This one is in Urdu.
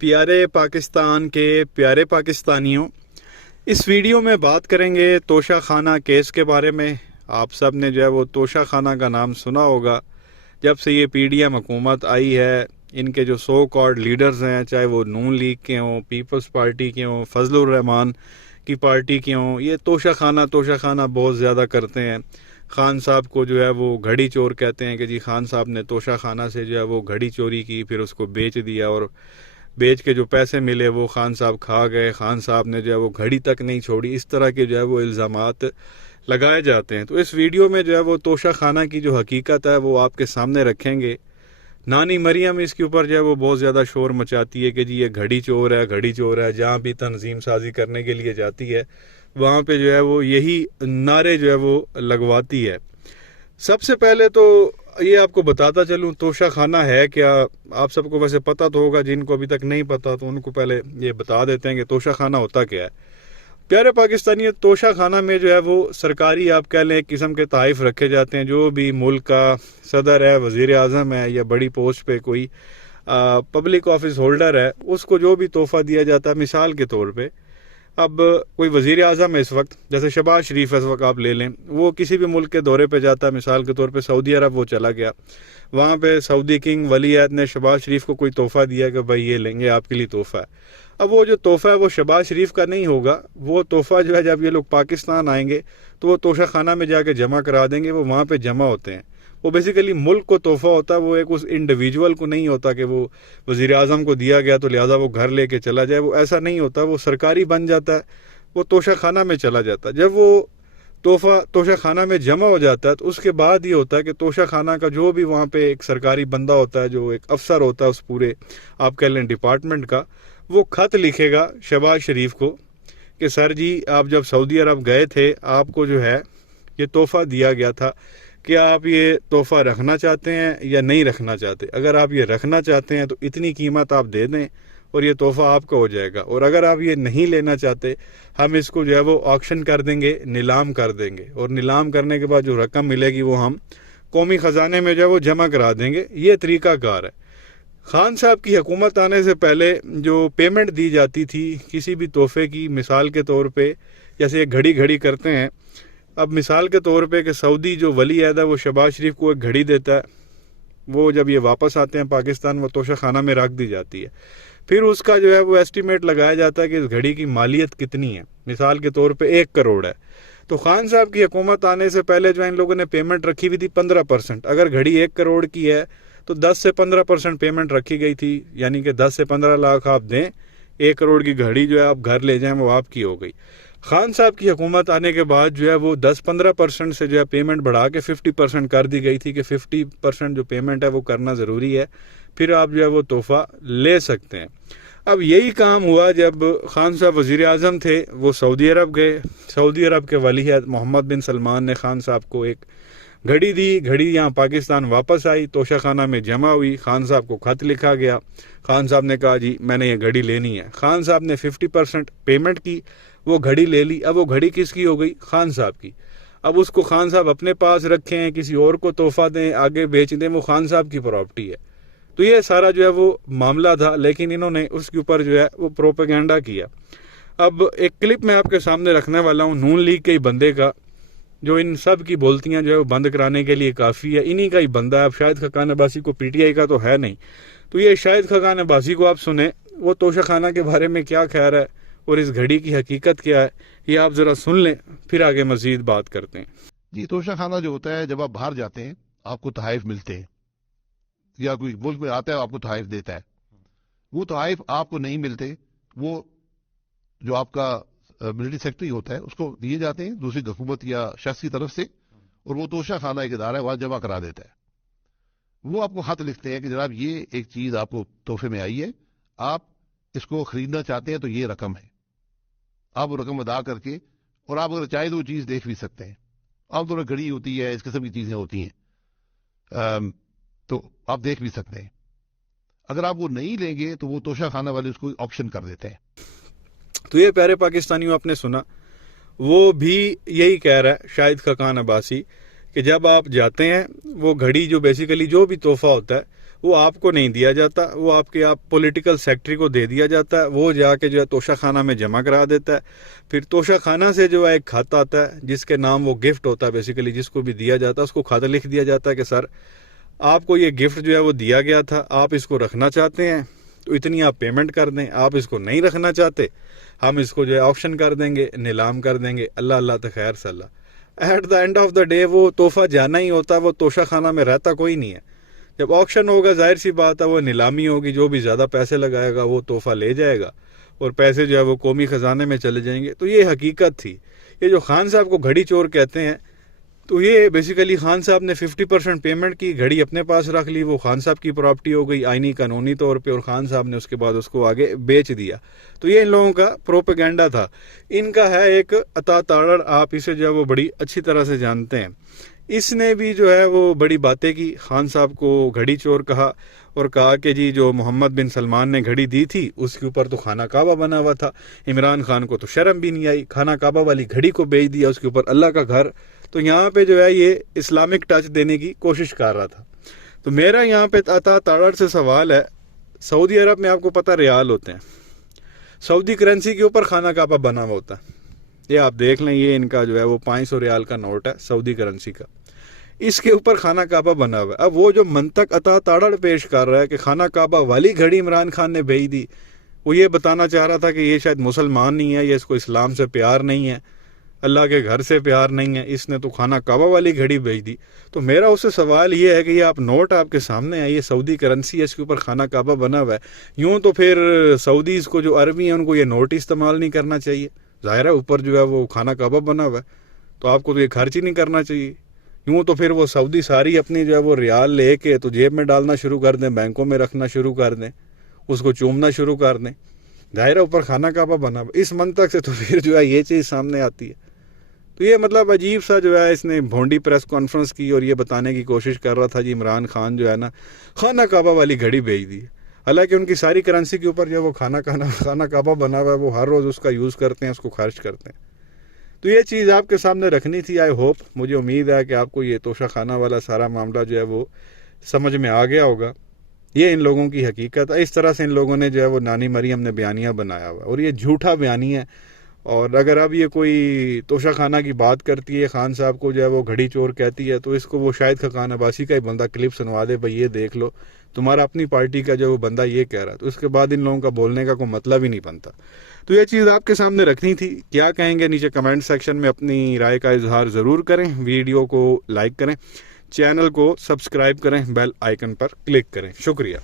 پیارے پاکستان کے پیارے پاکستانیوں، اس ویڈیو میں بات کریں گے توشہ خانہ کیس کے بارے میں۔ آپ سب نے جو ہے وہ توشہ خانہ کا نام سنا ہوگا۔ جب سے یہ پی ڈی ایم حکومت آئی ہے، ان کے جو سو کالڈ لیڈرز ہیں، چاہے وہ نون لیگ کے ہوں، پیپلز پارٹی کے ہوں، فضل الرحمان کی پارٹی کے ہوں، یہ توشہ خانہ بہت زیادہ کرتے ہیں۔ خان صاحب کو جو ہے وہ گھڑی چور کہتے ہیں کہ جی خان صاحب نے توشہ خانہ سے جو ہے وہ گھڑی چوری کی، پھر اس کو بیچ دیا اور بیچ کے جو پیسے ملے وہ خان صاحب کھا گئے، خان صاحب نے جو ہے وہ گھڑی تک نہیں چھوڑی۔ اس طرح کے جو ہے وہ الزامات لگائے جاتے ہیں۔ تو اس ویڈیو میں جو ہے وہ توشہ خانہ کی جو حقیقت ہے وہ آپ کے سامنے رکھیں گے۔ نانی مریم اس کے اوپر جو ہے وہ بہت زیادہ شور مچاتی ہے کہ جی یہ گھڑی چور ہے، جہاں بھی تنظیم سازی کرنے کے لیے جاتی ہے وہاں پہ جو ہے وہ یہی نعرے جو ہے وہ لگواتی ہے۔ سب سے پہلے تو یہ آپ کو بتاتا چلوں توشہ خانہ ہے کیا۔ آپ سب کو ویسے پتہ تو ہوگا، جن کو ابھی تک نہیں پتہ تو ان کو پہلے یہ بتا دیتے ہیں کہ توشہ خانہ ہوتا کیا ہے۔ پیارے پاکستانی، توشہ خانہ میں جو ہے وہ سرکاری آپ کہہ لیں ایک قسم کے تحائف رکھے جاتے ہیں۔ جو بھی ملک کا صدر ہے، وزیر اعظم ہے یا بڑی پوسٹ پہ کوئی پبلک آفس ہولڈر ہے، اس کو جو بھی تحفہ دیا جاتا ہے، مثال کے طور پہ اب کوئی وزیر اعظم ہے اس وقت، جیسے شہباز شریف اس وقت آپ لے لیں، وہ کسی بھی ملک کے دورے پہ جاتا ہے، مثال کے طور پہ سعودی عرب وہ چلا گیا، وہاں پہ سعودی کنگ ولی عہد نے شہباز شریف کو کوئی تحفہ دیا کہ بھائی یہ لیں گے، آپ کے لیے تحفہ ہے۔ اب وہ جو تحفہ ہے وہ شہباز شریف کا نہیں ہوگا، وہ تحفہ جو ہے جب یہ لوگ پاکستان آئیں گے تو وہ توشہ خانہ میں جا کے جمع کرا دیں گے۔ وہ وہاں پہ جمع ہوتے ہیں، وہ بیسیکلی ملک کو تحفہ ہوتا ہے، وہ ایک اس انڈیویجول کو نہیں ہوتا کہ وہ وزیر اعظم کو دیا گیا تو لہٰذا وہ گھر لے کے چلا جائے، وہ ایسا نہیں ہوتا، وہ سرکاری بن جاتا ہے، وہ توشہ خانہ میں چلا جاتا ہے۔ جب وہ تحفہ توشہ خانہ میں جمع ہو جاتا ہے تو اس کے بعد یہ ہوتا ہے کہ توشہ خانہ کا جو بھی وہاں پہ ایک سرکاری بندہ ہوتا ہے، جو ایک افسر ہوتا ہے اس پورے آپ کہہ لیں ڈپارٹمنٹ کا، وہ خط لکھے گا شہباز شریف کو کہ سر جی آپ جب سعودی عرب گئے تھے آپ کو جو ہے یہ تحفہ دیا گیا تھا، کیا آپ یہ تحفہ رکھنا چاہتے ہیں یا نہیں رکھنا چاہتے؟ اگر آپ یہ رکھنا چاہتے ہیں تو اتنی قیمت آپ دے دیں اور یہ تحفہ آپ کا ہو جائے گا، اور اگر آپ یہ نہیں لینا چاہتے ہم اس کو جو ہے وہ آکشن کر دیں گے، نیلام کر دیں گے، اور نیلام کرنے کے بعد جو رقم ملے گی وہ ہم قومی خزانے میں جو ہے وہ جمع کرا دیں گے۔ یہ طریقہ کار ہے۔ خان صاحب کی حکومت آنے سے پہلے جو پیمنٹ دی جاتی تھی کسی بھی تحفے کی، مثال کے طور پہ جیسے ایک گھڑی کرتے ہیں، اب مثال کے طور پہ کہ سعودی جو ولی عہد ہے وہ شہباز شریف کو ایک گھڑی دیتا ہے، وہ جب یہ واپس آتے ہیں پاکستان وہ توشہ خانہ میں رکھ دی جاتی ہے، پھر اس کا جو ہے وہ ایسٹیمیٹ لگایا جاتا ہے کہ اس گھڑی کی مالیت کتنی ہے، مثال کے طور پہ 1 کروڑ ہے۔ تو خان صاحب کی حکومت آنے سے پہلے جو ان لوگوں نے پیمنٹ رکھی ہوئی تھی 15%۔ اگر گھڑی 1 کروڑ کی ہے تو 10 سے 15% پیمنٹ رکھی گئی تھی، یعنی کہ 10 سے 15 لاکھ آپ دیں، 1 کروڑ کی گھڑی جو ہے آپ گھر لے جائیں وہ آپ کی ہو گئی۔ خان صاحب کی حکومت آنے کے بعد جو ہے وہ 10-15% سے جو ہے پیمنٹ بڑھا کے 50% کر دی گئی تھی کہ 50% جو پیمنٹ ہے وہ کرنا ضروری ہے، پھر آپ جو ہے وہ تحفہ لے سکتے ہیں۔ اب یہی کام ہوا جب خان صاحب وزیر اعظم تھے، وہ سعودی عرب گئے، سعودی عرب کے ولی عہد محمد بن سلمان نے خان صاحب کو ایک گھڑی دی، گھڑی یہاں پاکستان واپس آئی، توشہ خانہ میں جمع ہوئی، خان صاحب کو خط لکھا گیا، خان صاحب نے کہا جی میں نے یہ گھڑی لینی ہے، خان صاحب نے 50% پیمنٹ کی، وہ گھڑی لے لی۔ اب وہ گھڑی کس کی ہو گئی؟ خان صاحب کی۔ اب اس کو خان صاحب اپنے پاس رکھیں، کسی اور کو تحفہ دیں، آگے بیچ دیں، وہ خان صاحب کی پراپرٹی ہے۔ تو یہ سارا جو ہے وہ معاملہ تھا، لیکن انہوں نے اس کے اوپر جو ہے وہ پروپیگنڈا کیا۔ اب ایک کلپ میں آپ کے سامنے رکھنے والا ہوں نون لیگ کے ہی بندے کا، جو ان سب کی بولتیاں جو ہے وہ بند کرانے کے لیے کافی ہے، انہی کا ہی بندہ ہے۔ اب شاہد خاقان عباسی کو پی ٹی آئی کا تو ہے نہیں، تو یہ شاہد خاقان عباسی کو آپ سنیں، وہ توشہ خانہ کے بارے میں کیا خیال ہے اور اس گھڑی کی حقیقت کیا ہے، یہ آپ ذرا سن لیں، پھر آگے مزید بات کرتے ہیں۔ جی، توشہ خانہ جو ہوتا ہے جب آپ باہر جاتے ہیں آپ کو تحائف ملتے ہیں، یا کوئی ملک میں آتا ہے آپ کو تحائف دیتا ہے، وہ تحائف آپ کو نہیں ملتے، وہ جو آپ کا ملٹری سیکرٹری ہوتا ہے اس کو دیے جاتے ہیں دوسری حکومت یا شخص کی طرف سے، اور وہ توشہ خانہ ایک ادارہ ہے وہاں جمع کرا دیتا ہے۔ وہ آپ کو خط لکھتے ہیں کہ جناب یہ ایک چیز آپ کو تحفے میں آئی ہے، آپ اس کو خریدنا چاہتے ہیں تو یہ رقم ہے، آپ وہ رقم ادا کر کے، اور آپ اگر چاہیں تو وہ چیز دیکھ بھی سکتے ہیں۔ عام طور پر گھڑی ہوتی ہے، اس قسم کی چیزیں ہوتی ہیں، تو آپ دیکھ بھی سکتے ہیں۔ اگر آپ وہ نہیں لیں گے تو وہ توشہ خانہ والے اس کو آپشن کر دیتے ہیں۔ تو یہ پیارے پاکستانیوں آپ نے سنا، وہ بھی یہی کہہ رہا ہے شاہد خاقان عباسی کہ جب آپ جاتے ہیں وہ گھڑی جو بیسیکلی جو بھی تحفہ ہوتا ہے وہ آپ کو نہیں دیا جاتا، وہ آپ پولیٹیکل سیکٹری کو دے دیا جاتا ہے، وہ جا کے جو ہے توشہ خانہ میں جمع کرا دیتا ہے. پھر توشہ خانہ سے جو ہے ایک کھاتا آتا ہے جس کے نام وہ گفٹ ہوتا ہے، بیسیکلی جس کو بھی دیا جاتا ہے اس کو کھاتا لکھ دیا جاتا ہے کہ سر آپ کو یہ گفٹ جو ہے وہ دیا گیا تھا، آپ اس کو رکھنا چاہتے ہیں تو اتنی آپ پیمنٹ کر دیں، آپ اس کو نہیں رکھنا چاہتے ہم اس کو جو ہے آکشن کر دیں گے، نیلام کر دیں گے. اللہ اللہ تخیر صلی اللہ. At the end of the day وہ تحفہ جانا ہی ہوتا ہے، وہ توشہ خانہ میں رہتا کوئی نہیں ہے. جب آکشن ہوگا ظاہر سی بات ہے وہ نیلامی ہوگی، جو بھی زیادہ پیسے لگائے گا وہ تحفہ لے جائے گا اور پیسے جو ہے وہ قومی خزانے میں چلے جائیں گے. تو یہ حقیقت تھی. یہ جو خان صاحب کو گھڑی چور کہتے ہیں تو یہ بیسیکلی خان صاحب نے 50% پیمنٹ کی، گھڑی اپنے پاس رکھ لی، وہ خان صاحب کی پراپرٹی ہو گئی آئینی قانونی طور پہ، اور خان صاحب نے اس کے بعد اس کو آگے بیچ دیا. تو یہ ان لوگوں کا پروپیگنڈا تھا. ان کا ہے ایک عطا تاڑر، آپ اسے جو ہے وہ بڑی اچھی طرح سے جانتے ہیں. اس نے بھی جو ہے وہ بڑی باتیں کی، خان صاحب کو گھڑی چور کہا اور کہا کہ جی جو محمد بن سلمان نے گھڑی دی تھی اس کے اوپر تو خانہ کعبہ بنا ہوا تھا، عمران خان کو تو شرم بھی نہیں آئی، خانہ کعبہ والی گھڑی کو بیچ دیا، اس کے اوپر اللہ کا گھر. تو یہاں پہ جو ہے یہ اسلامک ٹچ دینے کی کوشش کر رہا تھا. تو میرا یہاں پہ عطا تاڑر سے سوال ہے، سعودی عرب میں آپ کو پتہ ریال ہوتے ہیں، سعودی کرنسی کے اوپر خانہ کعبہ بنا ہوا ہوتا ہے. یہ آپ دیکھ لیں، یہ ان کا جو ہے وہ 500 ریال کا نوٹ ہے سعودی کرنسی کا، اس کے اوپر خانہ کعبہ بنا ہوا ہے. اب وہ جو منطق عطا تاڑر پیش کر رہا ہے کہ خانہ کعبہ والی گھڑی عمران خان نے بھیج دی، وہ یہ بتانا چاہ رہا تھا کہ یہ شاید مسلمان نہیں ہے، یا اس کو اسلام سے پیار نہیں ہے، اللہ کے گھر سے پیار نہیں ہے، اس نے تو خانہ کعبہ والی گھڑی بھیج دی. تو میرا اس سے سوال یہ ہے کہ یہ آپ نوٹ آپ کے سامنے ہے، یہ سعودی کرنسی ہے، اس کے اوپر خانہ کعبہ بنا ہوا ہے. یوں تو پھر سعودیز کو جو عربی ہیں ان کو یہ نوٹ استعمال نہیں کرنا چاہیے، ظاہر ہے اوپر جو ہے وہ خانہ کعبہ بنا ہوا ہے تو آپ کو تو یہ خرچ ہی نہیں کرنا چاہیے. یوں تو پھر وہ سعودی ساری اپنی جو ہے وہ ریال لے کے تو جیب میں ڈالنا شروع کر دیں، بینکوں میں رکھنا شروع کر دیں، اس کو چومنا شروع کر دیں، ظاہر ہے اوپر خانہ کعبہ بنا ہوا. اس منطق سے تو پھر جو ہے یہ چیز سامنے آتی ہے. تو یہ مطلب عجیب سا جو ہے اس نے بھونڈی پریس کانفرنس کی اور یہ بتانے کی کوشش کر رہا تھا جی عمران خان جو ہے نا خانہ کعبہ والی گھڑی بھیج دی. حالانکہ ان کی ساری کرنسی کے اوپر جو وہ خانہ کعبہ بنا ہوا ہے، وہ ہر روز اس کا یوز کرتے ہیں، اس کو خرچ کرتے ہیں. تو یہ چیز آپ کے سامنے رکھنی تھی. آئی ہوپ، مجھے امید ہے کہ آپ کو یہ توشہ خانہ والا سارا معاملہ جو ہے وہ سمجھ میں آ گیا ہوگا. یہ ان لوگوں کی حقیقت ہے. اس طرح سے ان لوگوں نے جو ہے وہ نانی مریم نے بیانیہ بنایا ہوا اور یہ جھوٹا بیانیہ ہے. اور اگر اب یہ کوئی توشہ خانہ کی بات کرتی ہے، خان صاحب کو جو ہے وہ گھڑی چور کہتی ہے، تو اس کو وہ شاید خاقان عباسی کا ہی بندہ کلپ سنوا دے، بھائی یہ دیکھ لو تمہارا اپنی پارٹی کا جو وہ بندہ یہ کہہ رہا ہے، تو اس کے بعد ان لوگوں کا بولنے کا کوئی مطلب ہی نہیں بنتا. تو یہ چیز آپ کے سامنے رکھنی تھی. کیا کہیں گے نیچے کمنٹ سیکشن میں اپنی رائے کا اظہار ضرور کریں. ویڈیو کو لائک کریں، چینل کو سبسکرائب کریں، بیل آئیکن پر کلک کریں. شکریہ.